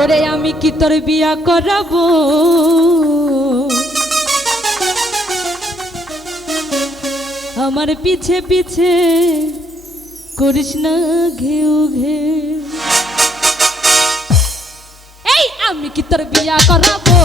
ওরে আমি কি তোর বিয়া করাবো? আমার পিছে পিছে করিস না ঘেউ ঘে এই আমি কি তোর বিয়া করাবো?